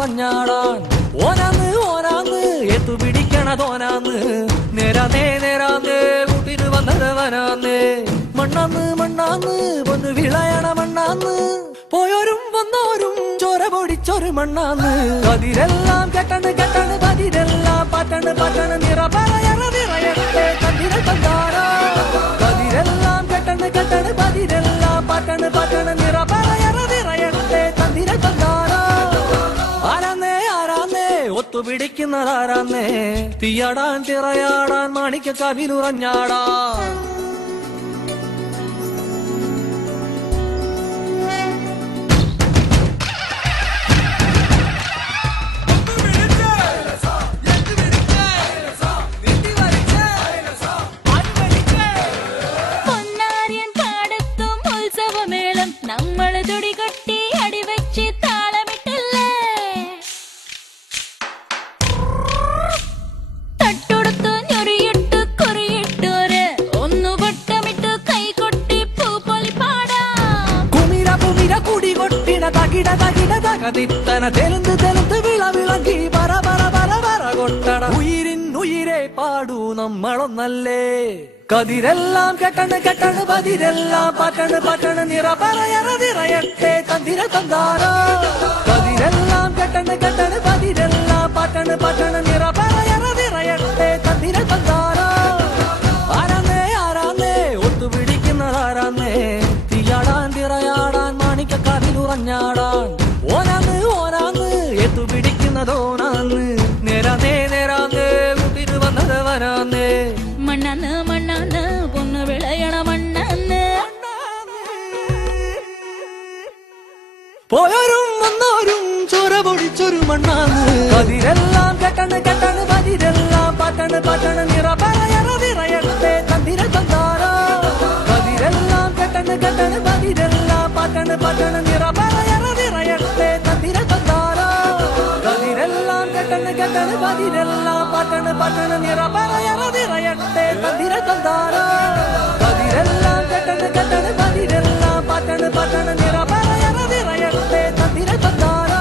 കവിലുറഞ്ഞാടാൻ ഓനാന്ന് ഓനാന്ന് എത്തുപിടിക്കണതോനാന്ന് നേരാന്നേ നേരാന്നേ കൂട്ടിന് വന്നതവനാന്നേ മണ്ണാന്ന് മണ്ണാന്ന് പൊന്നു വിളയണ മണ്ണാന്ന് പോയോരും വന്നോരും ചോര പൊടിച്ചൊരു മണ്ണാന്ന് കതിരെല്ലാം കെട്ടണ് കെട്ടണ് പതിരെല്ലാം പട്ടണ് പട്ടണ് നിറ പറയണ നിറയട്ടെ കതിര തന്താരാ കതിരെല്ലാം കെട്ടണ് കെട്ടണ് പതിരെല്ലാം പട്ടണ് പട്ടണ് നിറ പറയണ നിറയട്ടെ കതിര തന്താരാ ആരാന്നേ ആരാന്നേ ഒത്തുപിടിക്കുന്നതാരാന്നേ തീയാടാൻ തിറയാടാൻ മാണിക്ക കവിലുറഞ്ഞാടാൻ തെലുന്ത് തെലുന്ത് വിള വിളക്കി പറ പറ പറ പറ കൊട്ടട ഉയിരിൻ ഉയിരെ പാടൂ നമ്മളൊന്നല്ലേ കതിരെല്ലാം കെട്ടണ് കെട്ടണ് പതിരെല്ലാം പട്ടണ് പട്ടണ് നിറ പറയറ നിറയട്ടെ തന്തിര തന്താരോ കതിരെല്ലാം കെട്ടണ് കെട്ടണ് പതിരെല്ലാം പട്ടണ് പട്ടണ് നിറ പറയറ നിറയട്ടെ തന്തിര തന്താരോ ആരാന്നേ ആരാന്നേ ഒത്തുപിടിക്കുന്നതാരാന്നേ തീയാടാൻ തിറയാടാൻ മാണിക്ക കവിലുറഞ്ഞാടാൻ ഓനാന്ന് ഓനാന്ന് എത്തുപിടിക്കുന്നതോനാന്ന് നേരാന്നേ നേരാന്നേ കൂട്ടിന് വന്നതവനാന്നേ മണ്ണാന്ന് മണ്ണാന്ന് പൊന്നു വിളയണ മണ്ണാന്ന് പോയോരും വന്നോരും ചോര പൊടിച്ചൊരു മണ്ണാന്ന് കതിരെല്ലാം കെട്ടണ് കെട്ടണ് പതിരെല്ലാം പട്ടണ് പട്ടണ് നിറ പറയണ നിറയട്ടെ തന്തിര തന്താരോ കതിരെല്ലാം കെട്ടണ് കെട്ടണ് പതിരെല്ലാം പട്ടണ് പട്ടണ് നിറ പറയണ നിറയട്ടെ തന്തിര തന്താരോ കതിരെല്ലാം കെട്ടണ് കെട്ടണ് പതിരെല്ലാം പട്ടണ് പട്ടണ് നിറ പറയണ നിറയട്ടെ തന്തിര തന്താരോ കതിരെല്ലാം കെട്ടണ് കെട്ടണ് പതിരെല്ലാം പട്ടണ് പട്ടണ് നിറ പറയണ നിറയട്ടെ തന്തിര തന്താരോ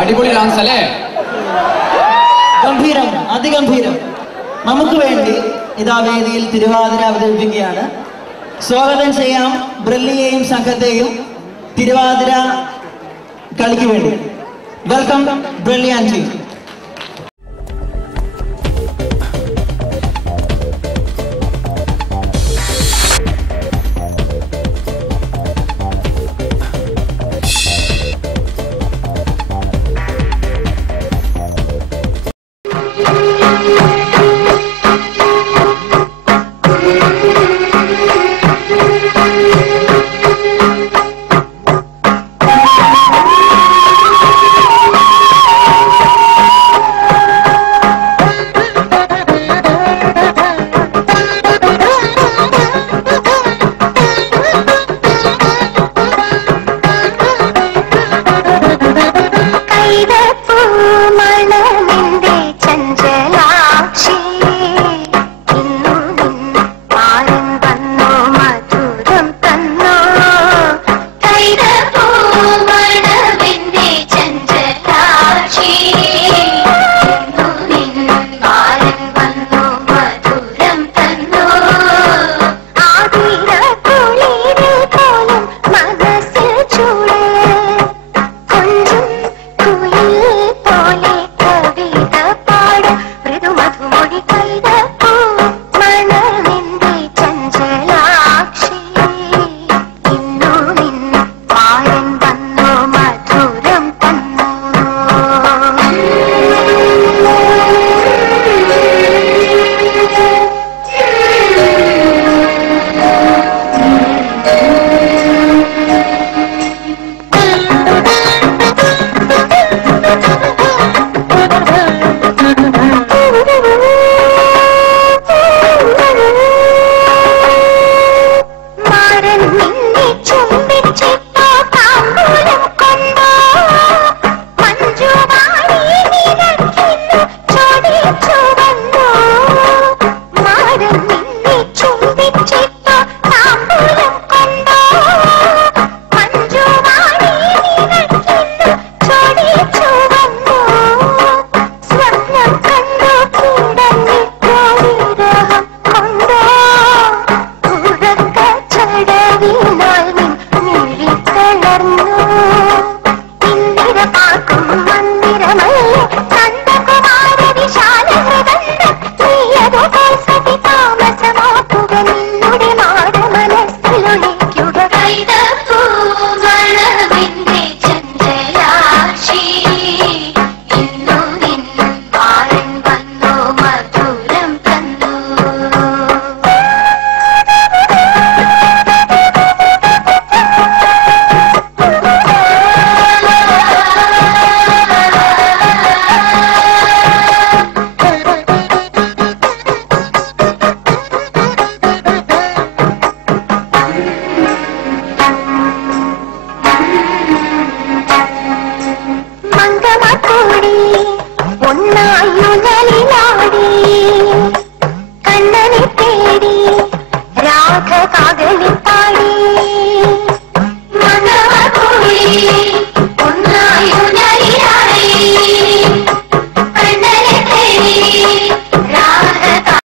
അടിപൊളി ഡാൻസ് അല്ലേ ഗംഭീരം അതിഗംഭീരം നമുക്ക് വേണ്ടി ഇതാ വേദിയിൽ തിരുവാതിര അവതരിപ്പിക്കുകയാണ് സ്വാഗതം ചെയ്യാം ബ്രല്ലിയെയും സംഘത്തെയും തിരുവാതിര കളിക്ക് വേണ്ടി വെൽക്കം ബ്രല്ലി ആൻഡ് ടീം സംഗമ കൂടി ഒന്നായുഴലി